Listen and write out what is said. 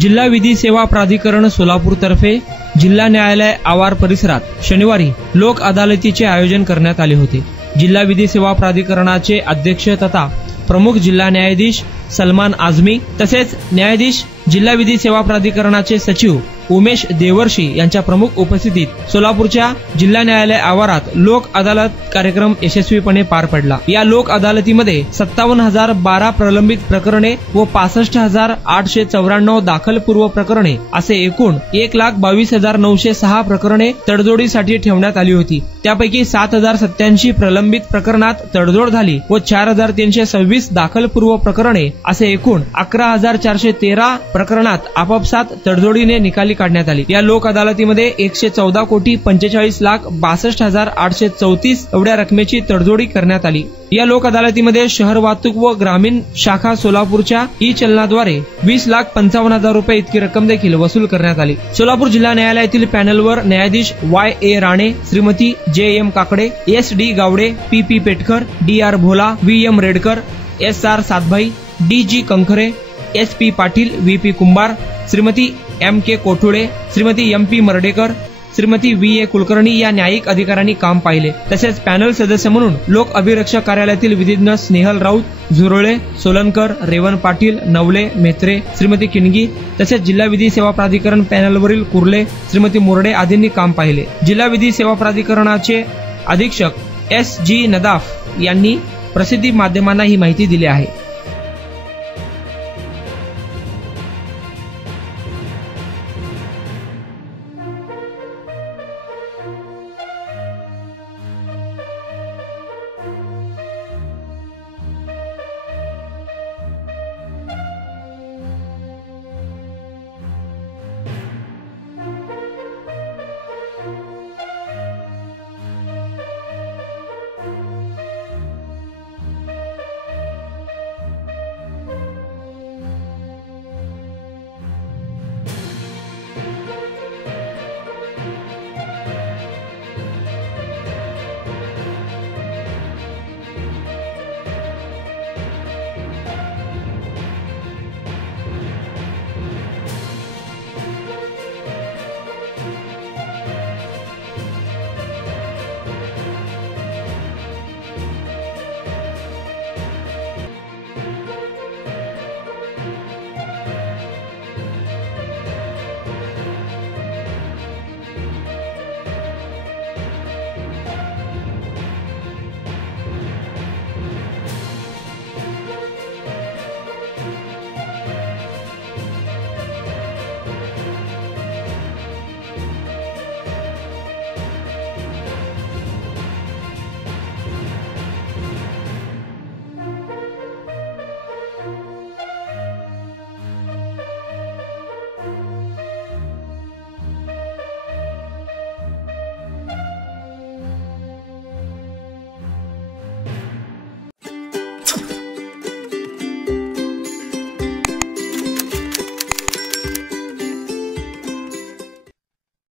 जिल्हा विधी सेवा प्राधिकरण सोलापूर तर्फे जिल्हा न्यायालय आवार परिसरात शनिवारी लोक अदालतीचे आयोजन करण्यात आले होते। जिल्हा विधी सेवा प्राधिकरणाचे अध्यक्ष तथा प्रमुख जिल्हा न्यायाधीश सलमान आझमी तसेच न्यायाधीश जिल्हा विधी सेवा प्राधिकरणाचे सचिव उमेश देवर्षी यांच्या प्रमुख उपस्थितीत सोलापूरच्या जिल्हा न्यायालय आवारात लोक अदालत कार्यक्रम यशस्वीपणे पार पडला। या लोक अदालतीमध्ये 57,012 प्रलंबित प्रकरणे व 65,894 दाखलपूर्व प्रकरणे असे एकूण 1,22,906 प्रकरणे तडजोडीसाठी ठेवण्यात आली होती। त्यापैकी 7,087 प्रलंबित प्रकरणात तडजोड झाली व 4,326 दाखलपूर्व प्रकरणे असे एकूण 11,413 प्रकरणात आपापसात तडजोडीने निकाली काढण्यात आली। या लोक अदालतीमध्ये 114,45,62,834 एवढ्या रकमेची तडजोडी करण्यात आली। या लोक अदालतीमध्ये शहर वाहतूक व ग्रामीण शाखा सोलापूरच्या ई चलनाद्वारे 20,55,000 रुपये इतकी रक्कम देखील वसूल करण्यात आली। सोलापूर जिल्हा न्यायालयातील पॅनलवर न्यायाधीश YA Rane, Shrimati JM Kakade, SD Gawade, PP Petkar, DR भोला, VM Redkar, SR Satbhai, DG कंखरे, SP Patil, VP कुंभार, Shrimati MK Kothule, Shrimati MP Mardhekar, Shrimati VA Kulkarni या न्यायिक अधिकाऱ्यांनी काम पाहिले। तसेच पॅनल सदस्य म्हणून लोक अभिरक्षक कार्यालयातील विधिज्ञ स्नेहल राऊत, झुरळे, सोलनकर, रेवन पाटील, नवले, मेत्रे, श्रीमती किणगी तसेच जिल्हा विधी सेवा प्राधिकरण पॅनलवरील कुर्ले, श्रीमती मोरडे आदींनी काम पाहिले। जिल्हा विधी सेवा प्राधिकरणाचे अधीक्षक SG नदाफ यांनी प्रसिद्धी माध्यमांना ही माहिती दिली आहे।